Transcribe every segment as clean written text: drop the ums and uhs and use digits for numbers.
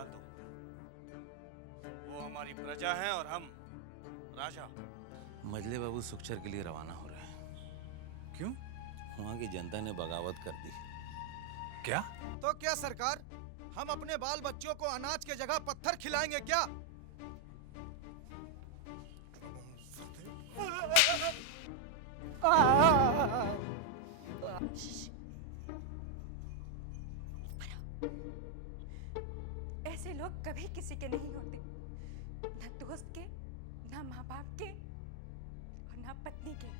निकाल दो। वो हमारी प्रजा है और हम राजा। मजले बाबू सुखचर के लिए रवाना हो रहे हैं। क्यों? वहां की जनता ने बगावत कर दी। क्या? तो क्या सरकार, हम अपने बाल बच्चों को अनाज के जगह पत्थर खिलाएंगे क्या? ऐसे लोग कभी किसी के नहीं होते, न दोस्त के, न माँ बाप के और न पत्नी के।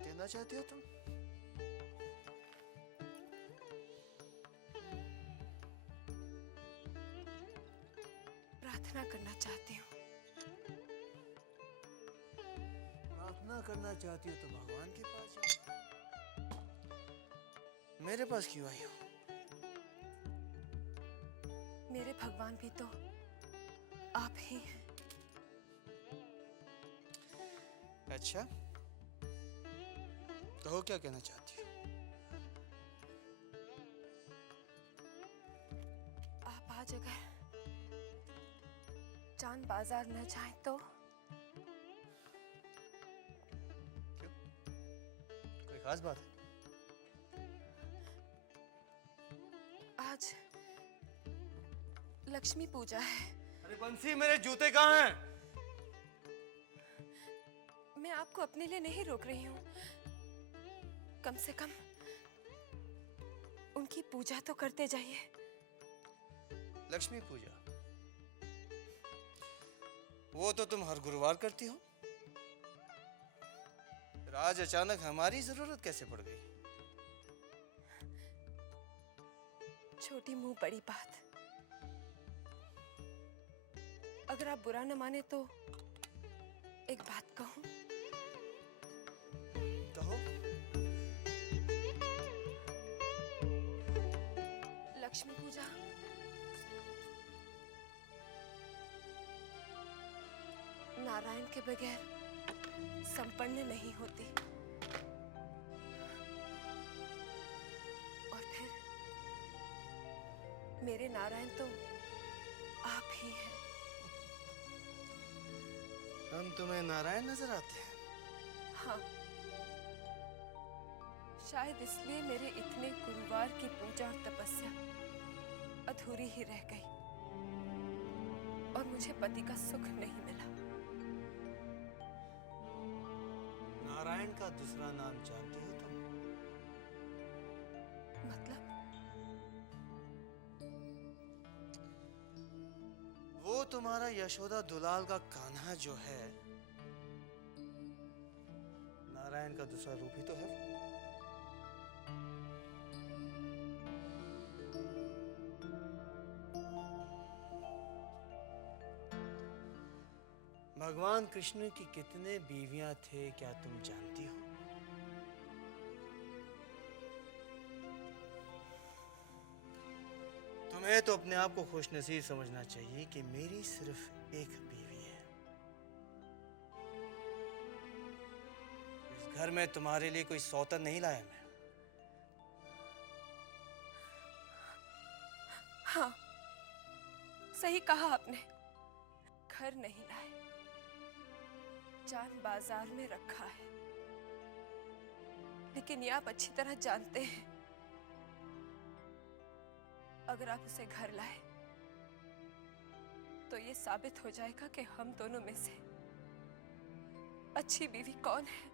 देना चाहती हो तुम? प्रार्थना करना चाहती हूँ। प्रार्थना करना चाहती हो तो भगवान के पास जाओ। मेरे पास क्यों आई हो? मेरे भगवान भी तो आप ही हैं। अच्छा, कहो क्या कहना चाहती हो? आप आज अगर चांद बाजार न जाए तो? क्यों? कोई खास बात है? आज लक्ष्मी पूजा है। अरे बंसी, मेरे जूते कहाँ हैं? मैं आपको अपने लिए नहीं रोक रही हूँ, कम से कम उनकी पूजा तो करते जाइए। लक्ष्मी पूजा वो तो तुम हर गुरुवार करती हो। फिर आज अचानक हमारी जरूरत कैसे पड़ गई? छोटी मुंह बड़ी बात। अगर आप बुरा न माने तो एक बात कहूं? कहो। लक्ष्मी पूजा नारायण के बगैर संपन्न नहीं होती। और फिर मेरे नारायण तो आप ही हैं। हम तुम्हें नारायण नजर आते हैं? हाँ, शायद इसलिए मेरे इतने गुरुवार की पूजा और तपस्या अधूरी ही रह गई और मुझे पति का सुख नहीं मिला। नारायण का दूसरा नाम जानती हो तुम? मतलब? वो तुम्हारा यशोदा दुलाल का कान्हा जो है, नारायण का दूसरा रूप ही तो है। भगवान कृष्ण की कितने बीवियां थे क्या तुम जानती हो? तुम्हें तो अपने आप को खुशनसीब समझना चाहिए कि मेरी सिर्फ एक बीवी है। इस घर में तुम्हारे लिए कोई सौतन नहीं लाया मैं। हाँ, सही कहा आपने। घर नहीं लाए, चांद बाजार में रखा है। लेकिन ये आप अच्छी तरह जानते हैं, अगर आप उसे घर लाए तो ये साबित हो जाएगा कि हम दोनों में से अच्छी बीवी कौन है।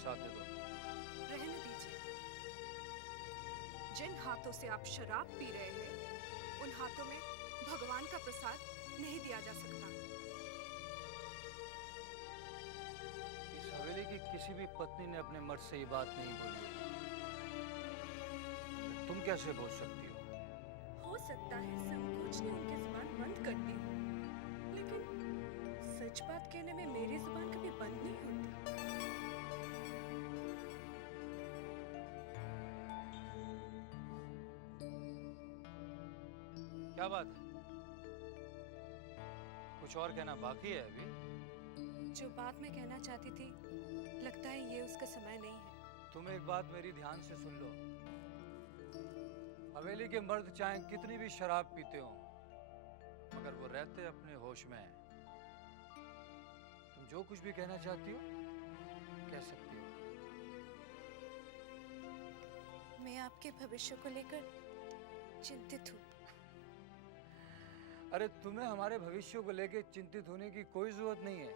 प्रसाद दे दो। रहने दीजिए। जिन हाथों से आप शराब पी रहे हैं, उन हाथों में भगवान का प्रसाद नहीं दिया जा सकता। इस हवेली की किसी भी पत्नी ने अपने मर्द से ये बात नहीं बोली। तुम कैसे बोल सकती हो सकता है संकोच ने उनकी जुबान बंद कर दी हो, लेकिन सच बात कहने में मेरी जुबान कभी बंद नहीं होती। क्या बात है? कुछ और कहना बाकी है अभी? जो बात मैं कहना चाहती थी, लगता है ये उसका समय नहीं है। तुम एक बात मेरी ध्यान से सुन लो। हवेली के मर्द चाहे कितनी भी शराब पीते हो, मगर वो रहते अपने होश में हैं। तुम जो कुछ भी कहना चाहती हो कह सकती हो। मैं आपके भविष्य को लेकर चिंतित हूँ। अरे तुम्हें हमारे भविष्य को लेकर चिंतित होने की कोई जरूरत नहीं है।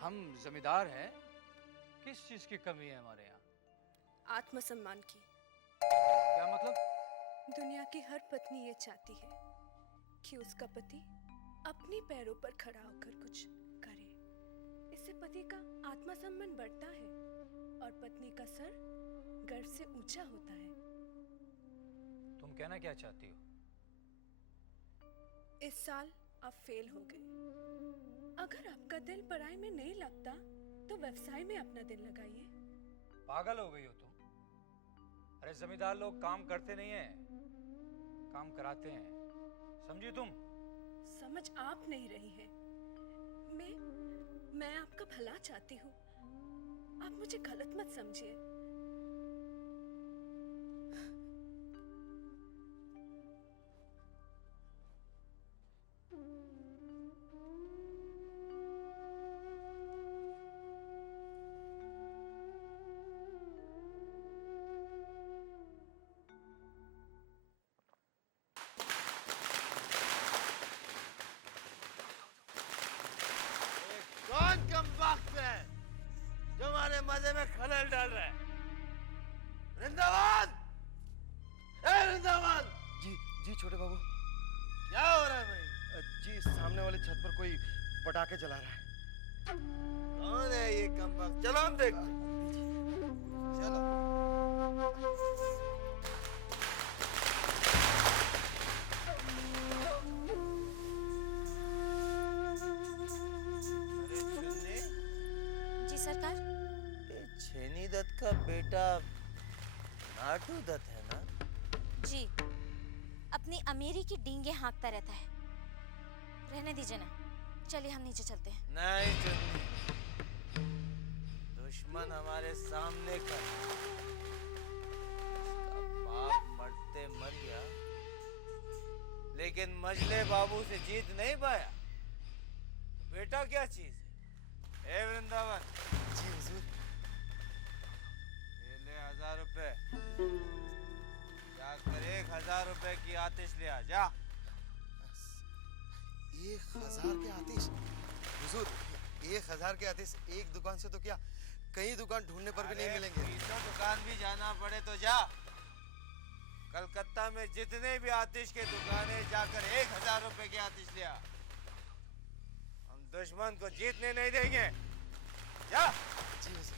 हम जमींदार हैं, किस चीज की कमी है हमारे यहाँ? आत्मसम्मान की। क्या मतलब? दुनिया की हर पत्नी ये चाहती है कि उसका पति अपने पैरों पर खड़ा होकर कुछ करे। इससे पति का आत्मसम्मान बढ़ता है और पत्नी का सर गर्व से ऊंचा होता है। तुम कहना क्या चाहती हो? इस साल आप फेल हो गए। अगर आपका दिल पढ़ाई में नहीं लगता तो व्यवसाय में अपना दिल लगाइए। पागल हो गई हो तुम? अरे जमींदार लोग काम करते नहीं हैं, काम कराते हैं। समझी तुम? समझ आप नहीं रही हैं। मैं आपका भला चाहती हूँ। आप मुझे गलत मत समझिए। कौन कम वक्त है जो हमारे मजे में खलल डाल रहा है? वृंदावन! ए वृंदावन! जी जी छोटे बाबू। क्या हो रहा है भाई? जी सामने वाली छत पर कोई पटाखे जला रहा है। कौन है ये कम वक्त? चलो हम देखते हैं। चलो। अरे चुन्नी, जी सरकार। ये छेनी दत्त का बेटा नाटू दत्त है ना? जी, अपनी अमीरी की डींगे हाँकता रहता है। रहने दीजिए ना, चलिए हम नीचे चलते हैं। नहीं चुन्नी, दुश्मन हमारे सामने का। इसका बाप मरते मर गया, लेकिन मजले बाबू से जीत नहीं पाया। बेटा क्या चीज है? ए वृंदावन! जी हुजूर। ये ले 1000 रुपए। जाकर 1000 रुपए की आतिश ले आ जा। 1000 के आतिश? हुजूर 1000 के आतिश एक दुकान से तो क्या कई दुकान ढूंढने पर भी नहीं मिलेंगे। तीसरा दुकान भी जाना पड़े तो जा। कलकत्ता में जितने भी आतिश के दुकानें जाकर 1000 रुपए की आतिश ले आ। हम दुश्मन को जीतने नहीं देंगे। जा। जी हुजूर।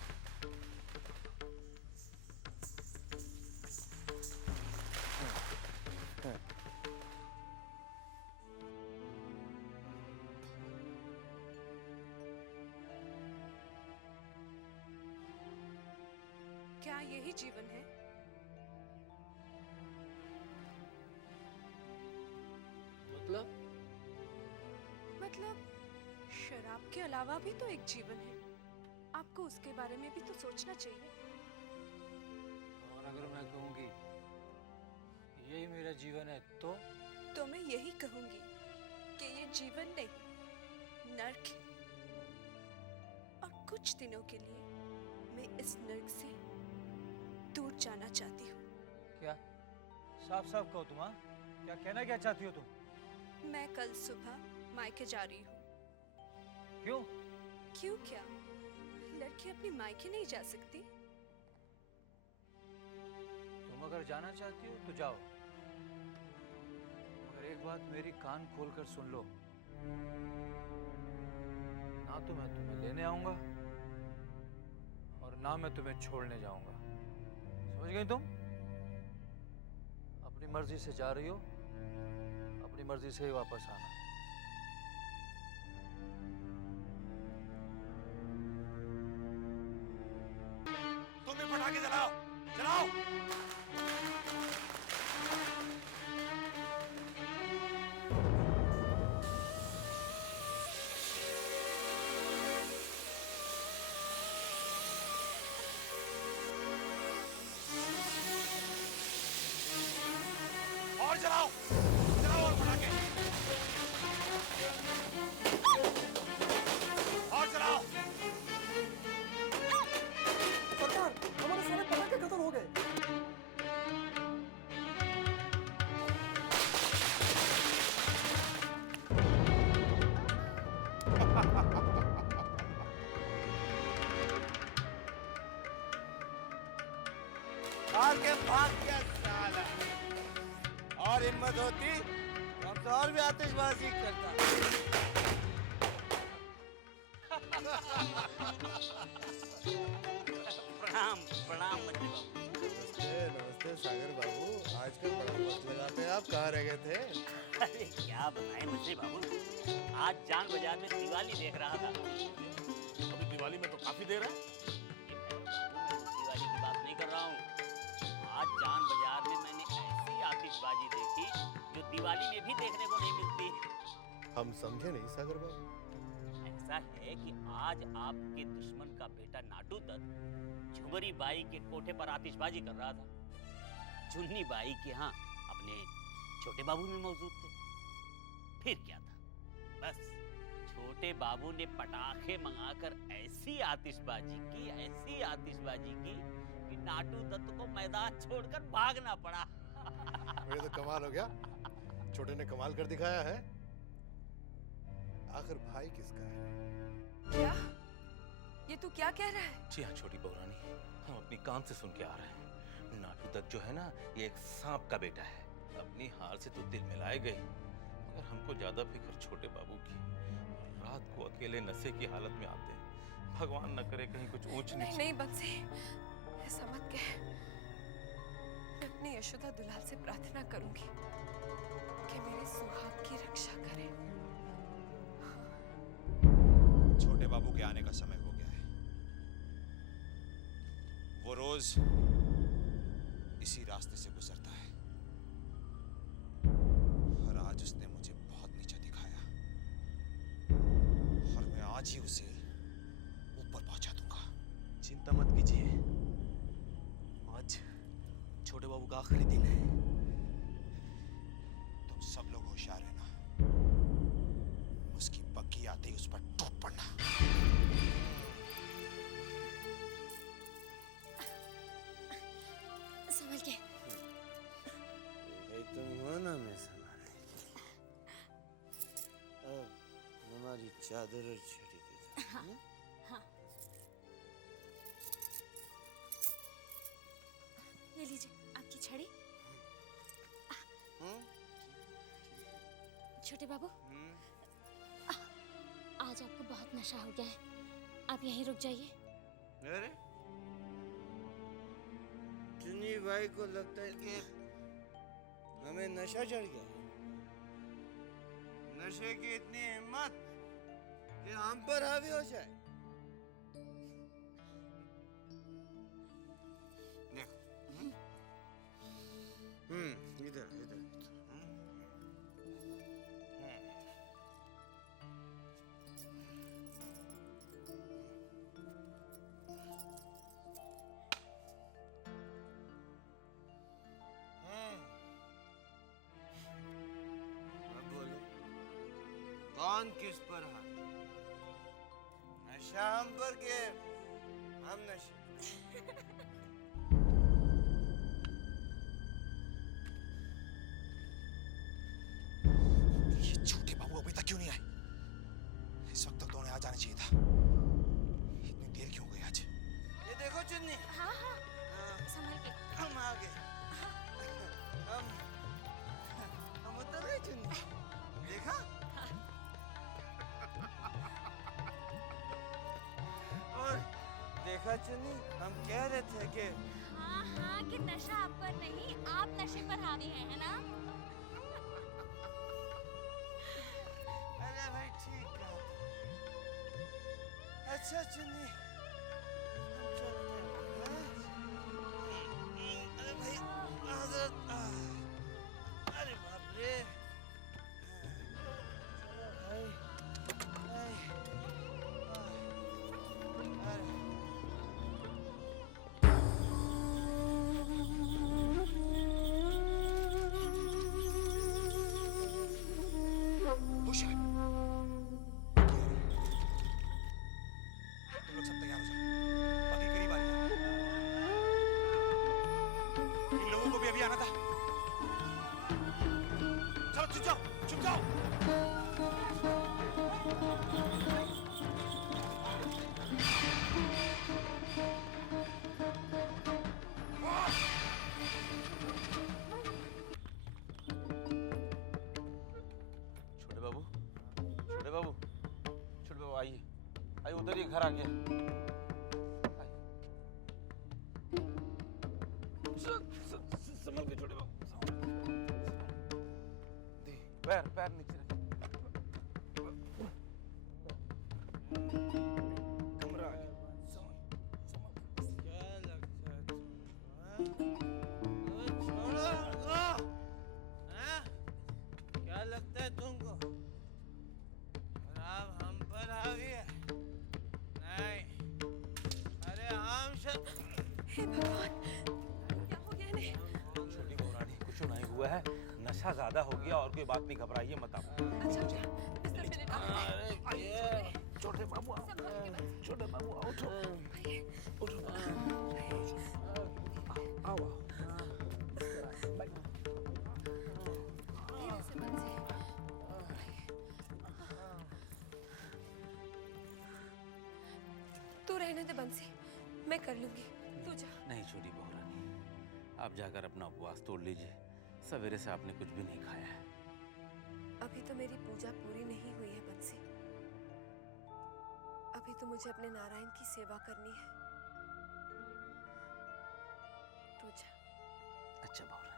क्या यही जीवन है? मतलब शराब के अलावा भी तो एक जीवन है। आपको उसके बारे में भी तो सोचना चाहिए। और अगर मैं कहूँगी यही मेरा जीवन है तो मैं यही कहूंगी कि ये जीवन नहीं, नर्क है। और कुछ दिनों के लिए मैं इस नर्क से दूर जाना चाहती हूँ। क्या? साफ साफ कहो तुम। हाँ, क्या कहना क्या चाहती हो तुम? मैं कल सुबह मायके जा रही हूँ। क्यों? क्यों क्या? लड़की आंखें अपनी मायके नहीं जा सकती? तुम अगर जाना चाहती हो तो जाओ, मगर एक बात मेरी कान खोलकर सुन लो, ना तो मैं तुम्हें लेने आऊंगा और ना मैं तुम्हें छोड़ने जाऊंगा। समझ गई तुम? अपनी मर्जी से जा रही हो, अपनी मर्जी से ही वापस आना। तुम भी पटाखे जलाओ, जलाओ। और जलाओ, जलाओ और पटाखे, और जलाओ। सरकार, हमारे सारे पटाखे खत्म हो गए। हार के भाग गया साला। और हिम्मत होती तो हम तो और भी आतिशबाजी करता। प्रणाम प्रणाम मंत्री बाबू। नमस्ते नमस्ते सागर बाबू, आजकल बड़ा मस्त लगाते हैं आप। कहाँ रह गए थे? अरे क्या बताएं मंत्री बाबू, आज जान बाजार में दिवाली देख रहा था। अभी दिवाली में तो काफी देर है। मैं उस दिवाली की बात नहीं कर रहा हूँ। आज जान बाजार में मैंने ऐसी आतिशबाजी देखी जो दिवाली में भी देखने को नहीं मिलती। हम समझे नहीं सागर बाबू। ऐसा है कि आज आपके दुश्मन का बेटा नाटू दत्त झुमरी बाई के कोठे पर आतिशबाजी कर रहा था। चुन्नी बाई के यहाँ अपने छोटे बाबू भी मौजूद थे। फिर क्या था, बस छोटे बाबू ने पटाखे मंगाकर ऐसी आतिशबाजी की कि नाटू दत्त को मैदान छोड़कर भागना पड़ा। ये तो कमाल हो गया, छोटे ने कमाल कर दिखाया है। आखिर भाई किसका है? क्या? ये तू क्या कह रहा है? जी हाँ छोटी बहुरानी, हम अपनी कान से सुन के आ रहे हैं। नाटू दत्त जो है ना, ये एक सांप का बेटा है। अपनी हार से तो दिल मिलाए गई, मगर हमको ज्यादा फिक्र छोटे बाबू की। और रात को अकेले नशे की हालत में आते हैं। भगवान न करे कहीं कुछ ऊंच नहीं नीच। नहीं बंसी, ऐसा मत कह। मैं अपनी यशोदा दुलाल से प्रार्थना करूंगी कि मेरे सुहाग की रक्षा करे। छोटे बाबू के आने का समय हो गया है। वो रोज इसी रास्ते से गुजरता है और आज उसने मुझे बहुत नीचा दिखाया और मैं आज ही उसे ऊपर पहुंचा दूंगा। चिंता मत कीजिए, आज छोटे बाबू का आखिरी दिन है। तुम सब लोग होशियार रहना, उसकी बग्गी आते ही उस पर टूट पड़ना। संभल के। भाई तुम हो ना, मैं संभाल। अब हमारी चादर और छड़ी दे दो। हाँ, हाँ। ये लीजिए आपकी छड़ी। छोटे बाबू, आज आपको बहुत नशा हो गया है, आप यहीं रुक जाइए। अरे चुन्नी भाई को लगता है कि हमें नशा चढ़ गया। नशे की इतनी हिम्मत कि हम पर हावी हो जाए। देखो, इधर इधर। कौन किस पर हाथ? नशा हम पर के हम नशे? ये छोटे बाबू अभी तक क्यों नहीं आए? इस वक्त तक तो उन्हें आ जाना चाहिए था। इतनी देर क्यों हो गई आज? देखा चुन्नी, हम कह रहे थे कि हाँ हाँ कि नशा आप पर नहीं, आप नशे पर हावी हैं, है ना? अरे भाई ठीक कहा। अच्छा चुन्नी, हम चलते हैं, हाँ? अरे भाई हजरत, अरे बाप रे, भाई, तुम लोग सब तैयार हो जाओ, पति करीब आ रही है। इन लोगों को भी अभी आना था। चलो चुप जाओ, चुप जाओ। छोटे बाबू, छोटे बाबू, छोटे बाबू आइए, आइए उधर, घर आ गया। संभल के छोटे बाबू, पैर पैर नीचे कमरा आ गया। क्या लगता है तुमको, छोड़ो उनको, हाँ? क्या लगता है तुमको अब हम पर हावी है? नहीं, अरे हम हे भगवान, क्या हो गया इन्हें? छोटी बहुरानी, कुछ नहीं हुआ है, नशा ज्यादा हो गया और कोई बात नहीं, घबराइए मत आप। अच्छा अच्छा, बिस्तर पे लेटा दो। छोटे बाबू आओ, छोटे बाबू आओ, उठो, उठो, आओ, आओ। धीरे से बंसी। तू रहने दे बंसी, मैं कर लूंगी, तू जा। नहीं छोटी बहुरानी, आप जाकर अपना उपवास तोड़ लीजिए, सवेरे से आपने कुछ भी नहीं खाया है। अभी तो मेरी पूजा पूरी नहीं हुई है बंसी, अभी तो मुझे अपने नारायण की सेवा करनी है, तू जा। अच्छा बहुरानी।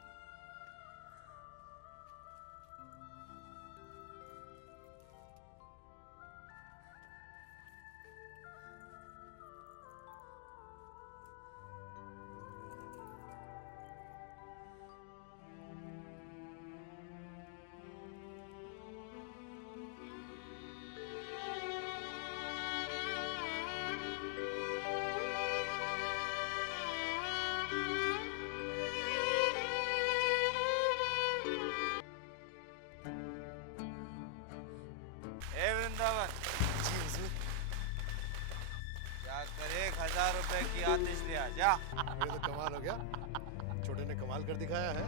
वृंदावन, जी हुजूर। जाकर 1000 रुपए की आतिश लिया, जा। ये तो कमाल हो गया, छोटे ने कमाल कर दिखाया है।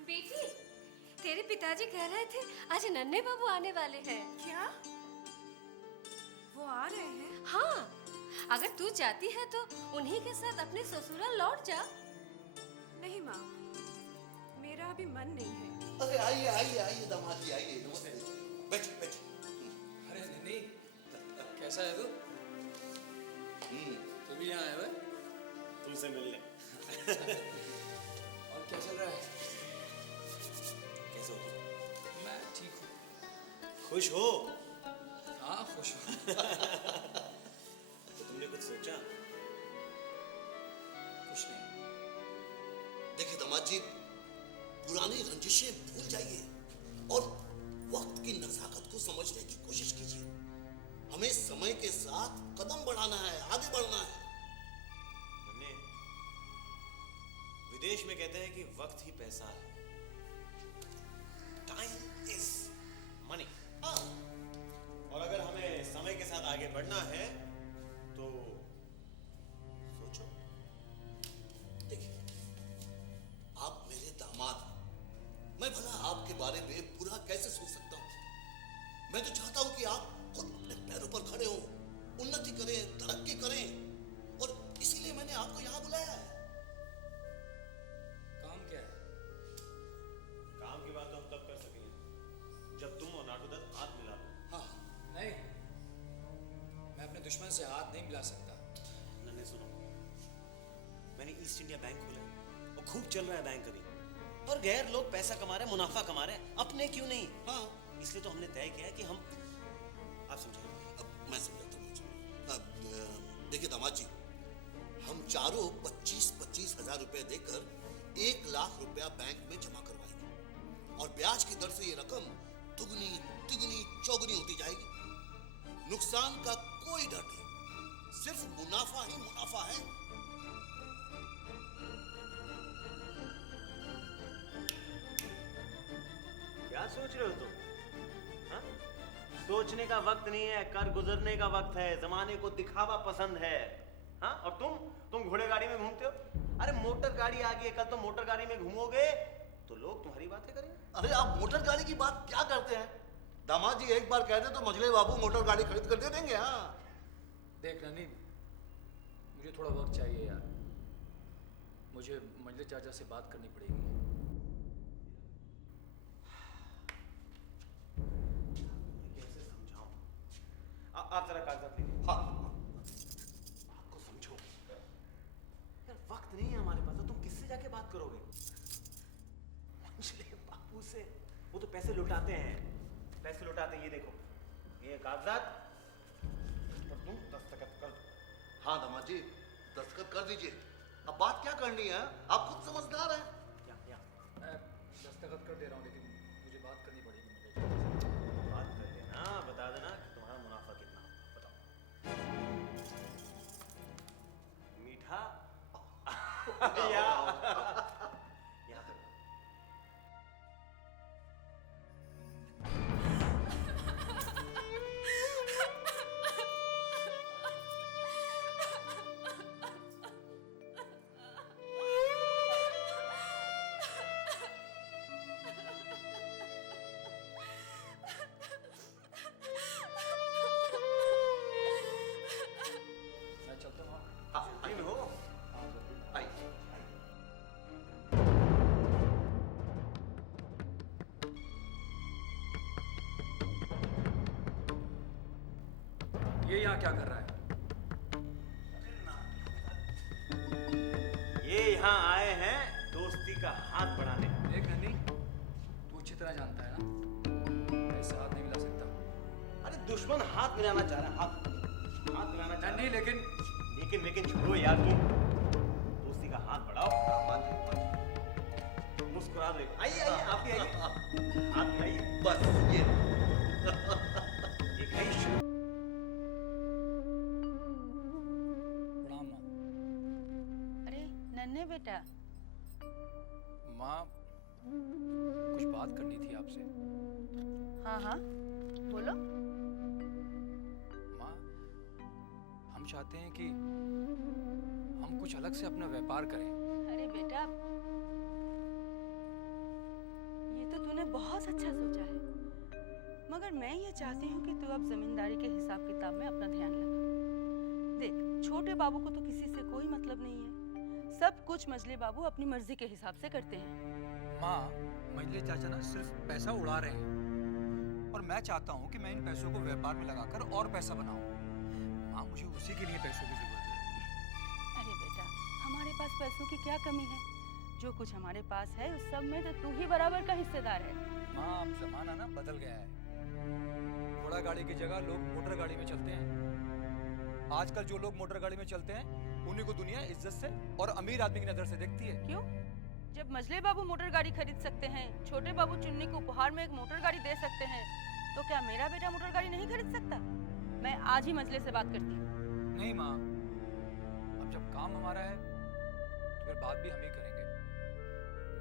बेटी, तेरे पिताजी कह रहे थे आज नन्हे बाबू आने वाले हैं। क्या वो आ रहे हैं? हाँ, अगर तू चाहती है तो उन्हीं के साथ अपने ससुराल लौट जा। नहीं माँ, मेरा अभी मन नहीं है। अरे आइए आइए आइए दामाद जी, आइए, नमस्ते, बैठो बैठो। अरे नन्ही, कैसा है तू? तू भी यहाँ आया हुआ है? तुमसे मिलने। और क्या चल रहा है? कैसे हो तुम? मैं ठीक हूँ। खुश हो? हाँ खुश हूँ। तो तुमने कुछ सोचा? कुछ नहीं। देखिए दामाद जी, पुरानी रंजिशें भूल जाइए और वक्त की नजाकत को समझने की कोशिश कीजिए। हमें समय के साथ कदम बढ़ाना है, आगे बढ़ना है। विदेश में कहते हैं कि वक्त ही पैसा है। Time is money. हाँ, और अगर हमें समय के साथ आगे बढ़ना है तो सोचो। देखिए, आप मेरे दामाद हैं। मैं भला आपके बारे में बुरा कैसे सोच सकता हूं? मैं तो चाहता हूं कि आप खुद अपने पैरों पर खड़े हो, उन्नति करें, तरक्की करें, और इसीलिए मैंने आपको यहां बुलाया है। दुश्मन से हाथ नहीं मिला सकता। नन्हे सुनो, मैंने ईस्ट इंडिया बैंक खोला है और खूब चल रहा है बैंक अभी। और गैर लोग पैसा कमा रहे हैं, मुनाफा कमा रहे हैं, अपने क्यों नहीं? हाँ, इसलिए तो हमने तय किया है कि हम, आप समझे? अब मैं समझता हूँ। अब देखिए दामाद जी, हम चारों 25-25 हजार रुपए देकर 1 लाख रुपया बैंक में जमा करवाएंगे और ब्याज की दर से ये रकम दुगनी तिगुनी चौगुनी होती जाएगी। नुकसान का कोई डर नहीं, सिर्फ मुनाफा ही मुनाफा है। क्या सोच रहे हो तुम? हाँ? सोचने का वक्त नहीं है, कर गुजरने का वक्त है। जमाने को दिखावा पसंद है। हाँ? और तुम घोड़े गाड़ी में घूमते हो। अरे मोटर गाड़ी आ गई है, कल तो मोटर गाड़ी में घूमोगे तो लोग तुम्हारी बातें करेंगे। अरे आप मोटर गाड़ी की बात क्या करते हैं? दामाद जी एक बार कह दे तो मजले बाबू मोटर गाड़ी खरीद कर दे देंगे। हाँ देख ननी, मुझे थोड़ा वक्त चाहिए यार। मुझे मंजले चाचा से बात करनी पड़ेगी। कैसे समझाऊं? आप जरा कागजात लीजिए। हाँ, आपको समझो यार, वक्त नहीं है हमारे पास। तो तुम किससे जाके बात करोगे? मंजले बाबू से। वो तो पैसे लुटाते हैं, पैसे लुटाते हैं। ये देखो, ये कागजात पर तुम दस्तखत कर दो। हाँ दामाद जी, दस्तखत कर दीजिए। अब बात क्या करनी है? आप खुद समझदार हैं। मैं दस्तखत कर दे रहा हूँ, लेकिन मुझे बात करनी पड़ेगी मंजले चाचा से। बात कर लेना, बता देना कि तुम्हारा मुनाफा कितना। बताओ। मीठा या यहाँ तक। मैं चलता हूँ। हाँ, जल्दी में हो। हाँ जल्दी में। आइए। ये यहाँ क्या कर रहा है? ये यहाँ आए हैं दोस्ती का हाथ बढ़ाने। देख ननी, तू अच्छी तरह जानता है ना, ऐसे हाथ नहीं मिला सकता। अरे दुश्मन हाथ मिलाना चाह रहा है, हाथ मिलाना चाह रहा ननी, है। लेकिन छोड़ो यार, तुम दोस्ती का हाथ बढ़ाओ। मुस्कुरा दो। आइए आइए, आप भी आइए, आप भी आइए। बस ये एक नई शुरू। प्रणाम माँ। अरे नन्हे बेटा, माँ कुछ बात करनी थी आपसे। हाँ हाँ बोलो। माँ, हम चाहते हैं कि हम कुछ अलग से अपना व्यापार करें। अरे बेटा, ये तो तूने बहुत अच्छा सोचा है, मगर मैं ये चाहती हूँ कि तू अब जमींदारी के हिसाब किताब में अपना ध्यान लगा। देख, छोटे बाबू को तो किसी से कोई मतलब नहीं है, सब कुछ मजले बाबू अपनी मर्जी के हिसाब से करते हैं। माँ, मंजले चाचा ना सिर्फ पैसा उड़ा रहे हैं और मैं चाहता हूँ कि मैं इन पैसों को व्यापार में लगाकर और पैसा बनाऊँ। माँ, मुझे उसी के लिए पैसों की जरूरत है। अरे बेटा, हमारे पास पैसों की क्या कमी है? जो कुछ हमारे पास है उस सब में तो तू ही बराबर का हिस्सेदार है। माँ, अब जमाना ना बदल गया है। घोड़ा गाड़ी की जगह लोग मोटर गाड़ी में चलते हैं। आजकल जो लोग मोटर गाड़ी में चलते हैं उन्हीं को दुनिया इज्जत से और अमीर आदमी की नजर से देखती है। क्यों? जब मजले बाबू मोटर गाड़ी खरीद सकते हैं, छोटे बाबू चुन्नी को उपहार में एक मोटर गाड़ी दे सकते हैं, तो क्या मेरा बेटा मोटर गाड़ी नहीं खरीद सकता? मैं आज ही मजले से बात करती हूँ। नहीं माँ, अब जब काम हमारा है तो फिर बात भी हम ही करेंगे।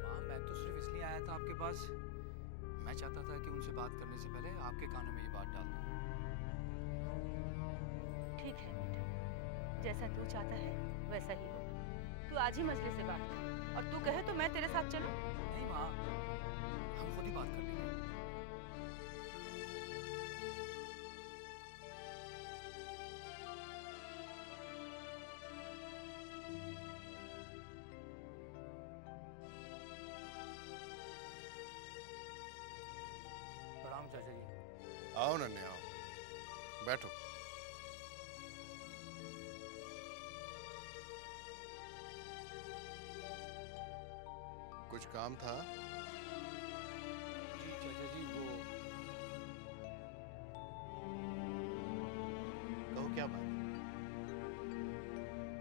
माँ, मैं तो सिर्फ इसलिए आया था आपके पास, मैं चाहता था कि उनसे बात करने से पहले आपके कानों में ये बात डाल दूँ। ठीक है बेटा, जैसा तू चाहता है वैसा ही हो। तू आज ही मजले से बात कर, और तू कहे तो मैं तेरे साथ चलूं? नहीं माँ, हम खुद ही बात कर लेंगे। प्रणाम चाचा जी। आओ नन्हे आओ, बैठो। कुछ काम था? जी चाचा जी, वो कहो क्या बात है?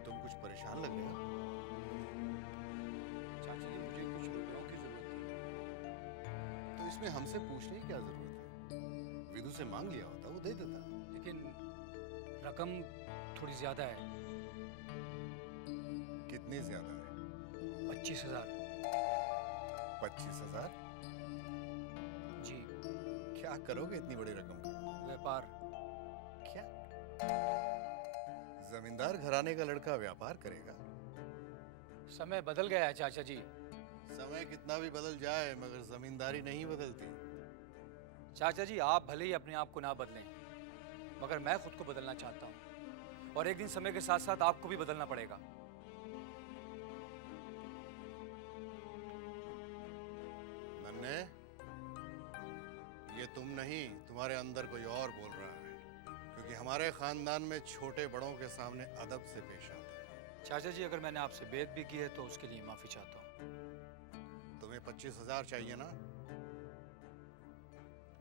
तुम कुछ परेशान लग रहे हो। चाचा जी, मुझे कुछ रुपयों की जरूरत थी। तो इसमें हमसे पूछने की क्या जरूरत है? विदु से मांग लिया होता, वो दे देता। लेकिन रकम थोड़ी ज्यादा है। कितनी ज्यादा है? 25,000। 25,000? जी। क्या करोगे इतनी बड़ी रकम की? व्यापार। क्या? जमींदार घराने का लड़का व्यापार करेगा? समय बदल गया है चाचा जी। समय कितना भी बदल जाए मगर जमींदारी नहीं बदलती। चाचा जी, आप भले ही अपने आप को ना बदलें, मगर मैं खुद को बदलना चाहता हूँ, और एक दिन समय के साथ साथ आपको भी बदलना पड़ेगा। नन्हे, ये तुम नहीं, तुम्हारे अंदर कोई और बोल रहा है, क्योंकि हमारे खानदान में छोटे बड़ों के सामने अदब से पेश आते हैं। चाचा जी, अगर मैंने आपसे बेइज्जती भी की है तो उसके लिए माफी चाहता हूँ। तुम्हें 25,000 चाहिए ना?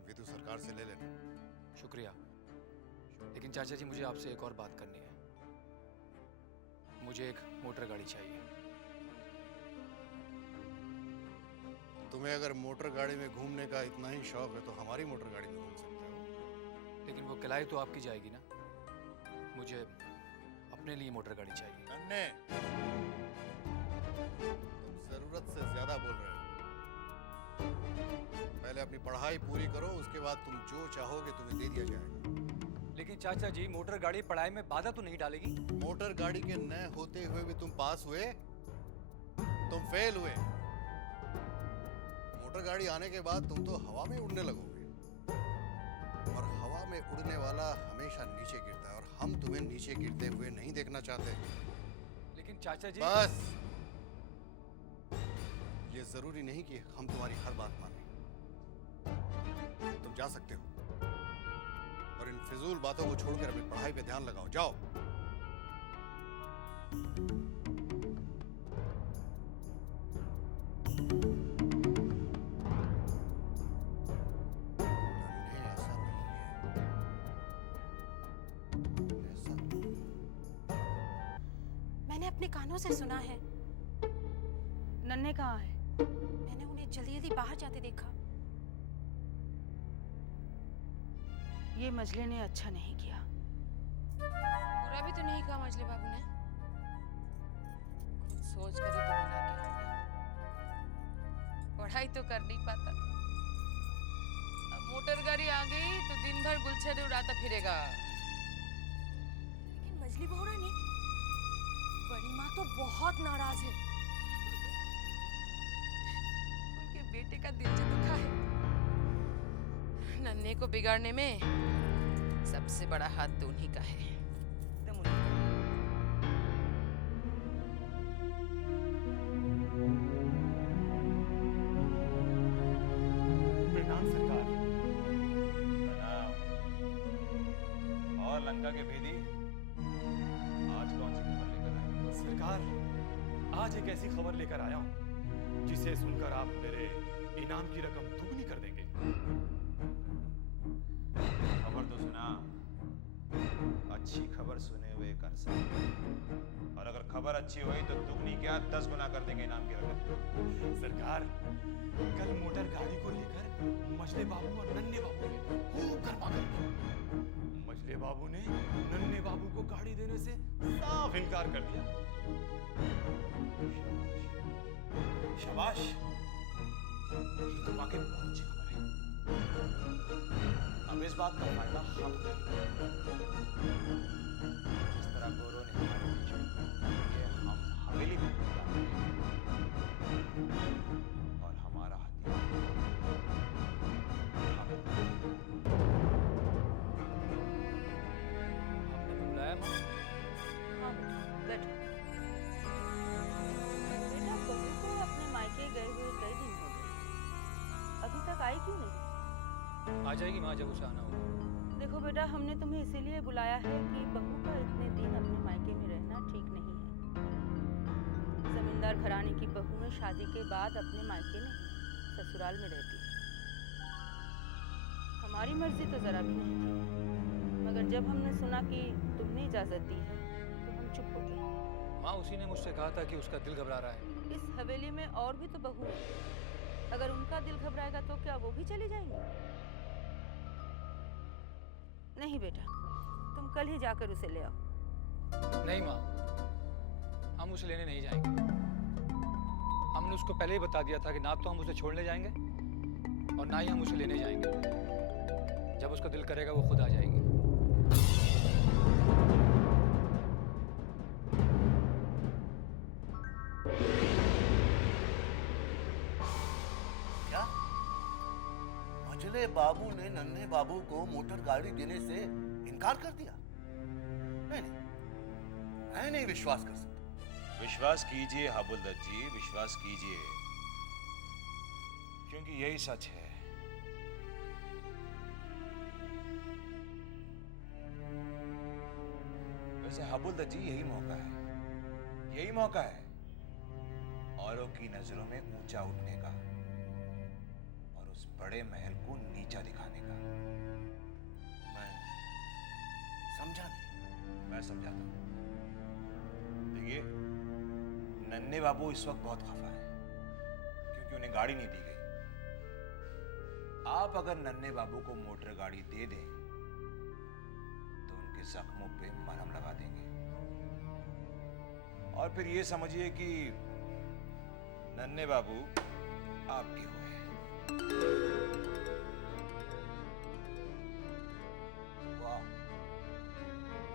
विदु सरकार से ले लेना। शुक्रिया, लेकिन चाचा जी मुझे आपसे एक और बात करनी है। मुझे एक मोटर गाड़ी चाहिए। तुम्हें अगर मोटर गाड़ी में घूमने का इतना ही शौक है तो हमारी मोटर गाड़ी में घूम सकते हो। लेकिन वो किराए तो आपकी जाएगी ना। मुझे अपने लिए मोटर गाड़ी चाहिए। नन्हे, तुम जरूरत से ज्यादा बोल रहे हो। पहले अपनी पढ़ाई पूरी करो, उसके बाद तुम जो चाहोगे तुम्हें दे दिया जाएगा। लेकिन चाचा जी, मोटर गाड़ी पढ़ाई में बाधा तो नहीं डालेगी? मोटर गाड़ी के न होते हुए भी तुम पास हुए, तुम फेल हुए। मोटर गाड़ी आने के बाद तुम तो हवा में उड़ने लगोगे, और हवा में उड़ने वाला हमेशा नीचे गिरता है, और हम तुम्हें नीचे गिरते हुए नहीं देखना चाहते। लेकिन चाचा जी, बस, ये जरूरी नहीं कि हम तुम्हारी हर बात मानें। तुम जा सकते हो, और इन फिजूल बातों को छोड़कर अपनी पढ़ाई पे ध्यान लगाओ। जाओ। मैंने अपने कानों से सुना है। नन्हे कहाँ है? मैंने उन्हें जल्दी जल्दी बाहर जाते देखा। ये मजले ने अच्छा नहीं किया। बुरा भी तो नहीं कहा मजले बाबू ने। खुद सोच कर ही तो बोला क्या होगा। पढ़ाई तो कर नहीं पाता, अब मोटर गाड़ी आ गई तो दिन भर गुलछर्रे उड़ाता फिरेगा। लेकिन मजली बहू रानी, बड़ी माँ तो बहुत नाराज है। उनके बेटे का दिल जो दुखा है। नन्हे को बिगाड़ने में सबसे बड़ा हाथ तो उन्हीं का है। प्रणाम सरकार। प्रणाम। और लंका के भेदी आज कौन सी खबर लेकर आए? सरकार, आज एक ऐसी खबर लेकर आया हूं जिसे सुनकर आप मेरे इनाम की रकम दुगनी कर देंगे। खबर तो सुना, अच्छी खबर सुने हुए कर सकते, और अगर खबर अच्छी हुई तो दुगनी क्या 10 गुना कर देंगे इनाम की रकम। सरकार, कल मोटर गाड़ी को लेकर मजले बाबू और नन्हे बाबू ने खूब गरबा कर दिया। मजले बाबू ने नन्हे बाबू को गाड़ी देने से साफ इनकार कर दिया। शाबाश, ये तो वाकई बहुत अच्छी खबर है। अब इस बात का फायदा हम उठाएंगे। जिस तरह गौरव ने हमारे बीच में ये हम हवेली में और हमारा हथियार आपने बुलाया माँ? हाँ बैठो। बेटा, बहू को अपने मायके गए हुए कई दिन हो गए, अभी तक आई क्यों नहीं? आ जाएगी माँ जब उसे आना होगा। देखो बेटा, हमने तुम्हें इसीलिए बुलाया है कि बहू का इतने दिन अपने मायके में रहना ठीक नहीं है। जमींदार घराने की बहुएं शादी के बाद अपने मायके में ससुराल में रहती है। हमारी मर्जी तो जरा भी नहीं थी, मगर जब हमने सुना कि तुमने इजाजत दी है तो हम चुप हो गए। माँ, उसी ने मुझसे कहा था कि उसका दिल घबरा रहा है। इस हवेली में और भी तो बहू है, अगर उनका दिल घबराएगा तो क्या वो भी चली जाएंगी? नहीं बेटा, तुम कल ही जाकर उसे ले आओ। नहीं माँ, हम उसे लेने नहीं जाएंगे। हमने उसको पहले ही बता दिया था कि ना तो हम उसे छोड़ने जाएंगे और ना ही हम उसे लेने जाएंगे। जब उसका दिल करेगा वो खुद आ जाएगी। क्या मजले बाबू ने नन्हे बाबू को मोटर गाड़ी देने से इनकार कर दिया? नहीं, मैं नहीं विश्वास कर सकता। विश्वास कीजिए हाबुलदत्त जी, विश्वास कीजिए, क्योंकि यही सच है। वैसे हाबुलदत्त जी यही मौका है, यही मौका है औरों की नजरों में ऊंचा उठने का और उस बड़े महल को नीचा दिखाने का। मैं समझा नहीं। मैं समझाता हूं। देखिए, नन्हे बाबू इस वक्त बहुत खफा है क्योंकि उन्हें गाड़ी नहीं दी गई। आप अगर नन्हे बाबू को मोटर गाड़ी दे दें तो उनके जख्मों पे मरहम लगा देंगे और फिर ये समझिए कि नन्हे बाबू आपके हुए। वाह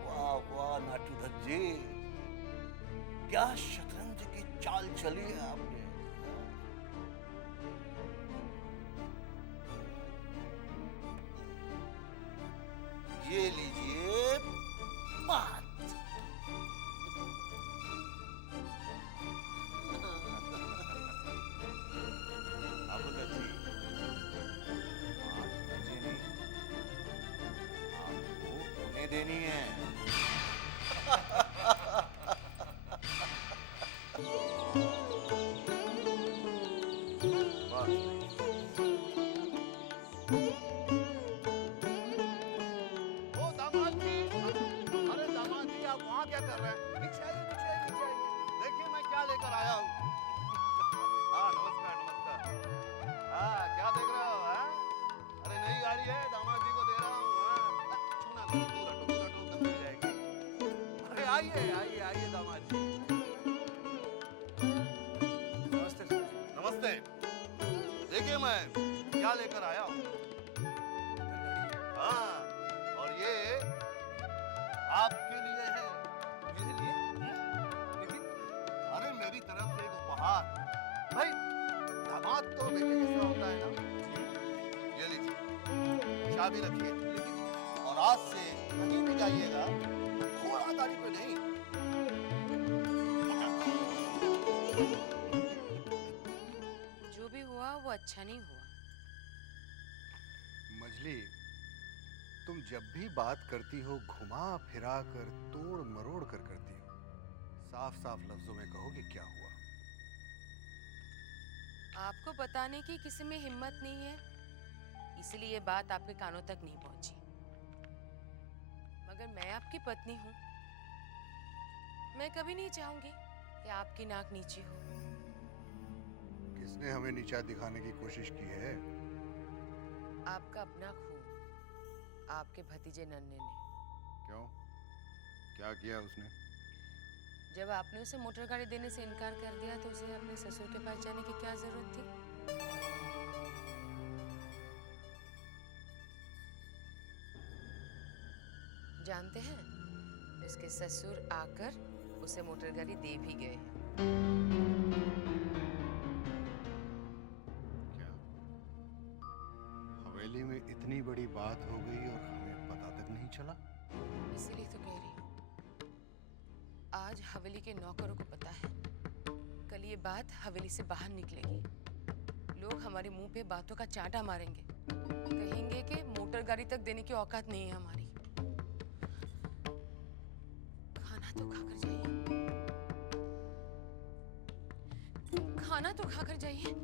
वाह वाह नाटूदत्त जी, क्या शतरंज की चाल चली है आपने। ये लीजिए बात। हाबुलदत्त जी, बात मुझे नहीं, आपको उन्हें देनी है। ओ दामाद जी, अरे दामाद जी, आप वहाँ क्या कर रहे हैं? नीचे आइए, नीचे आइए, नीचे आइए। देखिए मैं क्या लेकर आया हूँ। हाँ, नमस्कार नमस्कार। हाँ, क्या देख रहे हो? हाँ? अरे नई गाड़ी है, दामाद जी को दे रहा हूँ। हाँ? छूना नहीं, दूर हटो, एकदम मिल जाएगी। अरे आइए आइए आइए दामाद जी। नमस्ते सर। नमस्ते। देखिए मैं क्या लेकर आया हूँ। हाँ, और ये आपके लिए है। मेरे लिए? लेकिन अरे मेरी तरफ से एक उपहार। भाई, दामाद तो बेटे जैसा होता है ना। ये लीजिए, चाबी रखिए। और आज से कहीं भी जाइएगा घोड़ा गाड़ी पे नहीं। जो भी हुआ वो अच्छा नहीं हुआ। मजली, तुम जब भी बात करती हो घुमा फिरा कर, तोड़ मरोड़ कर करती हो। साफ साफ लफ्जों में कहो कि क्या हुआ। आपको बताने की किसी में हिम्मत नहीं है, इसलिए ये बात आपके कानों तक नहीं पहुंची। मगर मैं आपकी पत्नी हूँ, मैं कभी नहीं चाहूंगी कि आपकी नाक नीची हो। किसने हमें नीचा दिखाने की कोशिश की है? आपका अपना खून, आपके भतीजे नन्हे ने। क्यों? क्या किया उसने? जब आपने उसे मोटर गाड़ी देने से इनकार कर दिया तो उसे अपने ससुर के पास जाने की क्या जरूरत थी? जानते हैं, उसके ससुर आकर उसे मोटर गाड़ी दे भी गए हैं। क्या हवेली में इतनी बड़ी बात हो गई और हमें पता तक नहीं चला? इसीलिए तो कह रही हूँ, आज हवेली के नौकरों को पता है, कल ये बात हवेली से बाहर निकलेगी। लोग हमारे मुंह पे बातों का चांटा मारेंगे, कहेंगे कि मोटर गाड़ी तक देने की औकात नहीं है हमारी। खाना तो खाकर जाइए। खाना तो खाकर जाइए।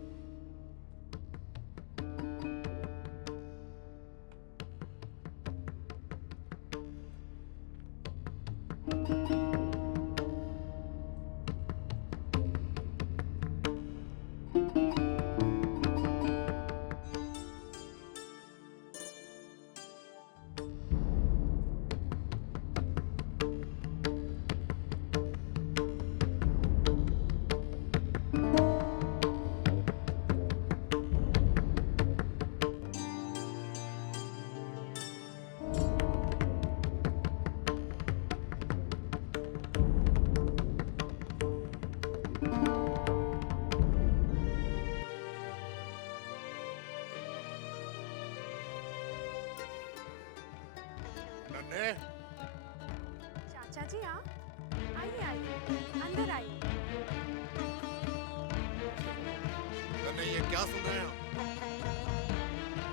नन्हे, चाचा जी आप आइए आइए अंदर आइए। नन्हे, ये क्या सुन रहे हो?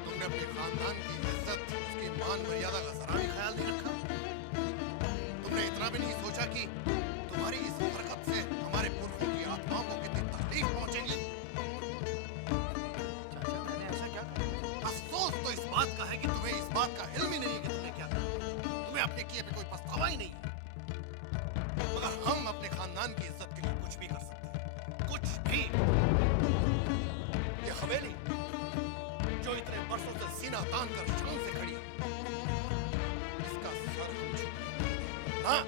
तुमने अपने खानदान की इज्जत, उसकी मान मर्यादा का जरा भी ख्याल नहीं रखा। तुमने इतना भी नहीं सोचा कि तुम्हारी इस हरकत से हमारे पुरखों की आत्माओं को कितनी तकलीफ पहुंचेगी। चाचा मैंने ऐसा क्या कहा? अफसोस तो इस बात का है कि तुम्हें इस बात का इल्म ही नहीं है कि तुमने क्या कहा। तुम्हें अपने किए पे कोई पछतावा ही नहीं है। मगर हम अपने खानदान की इज्जत के लिए कुछ भी कर सकते हैं, कुछ भी। ये हवेली जो इतने वर्षों से सीना तान कर शान से खड़ी है, इसका सर हम झुकने नहीं देंगे। हाँ,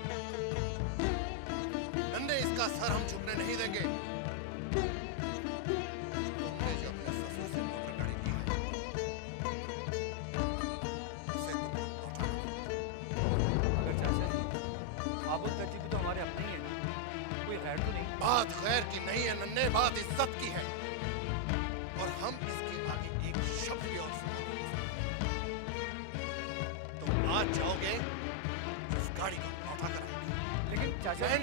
नन्हे, इसका सर हम झुकने नहीं देंगे। तुमने जो अपने ससुर से मोटर गाड़ी की है, उसे तुमको लौटाना होगा। मगर चाचा जी आबू तजी भी तो हमारे अपने ही है ना, कोई गैर तो नहीं। बात गैर की नहीं है नन्हे, बात इज्जत की है। और हम इसके आगे एक शब्द भी और सुना नहीं सकते। तुम आज जाओगे, इस गाड़ी को लौटा कर आओगे। लेकिन चाचा मैंने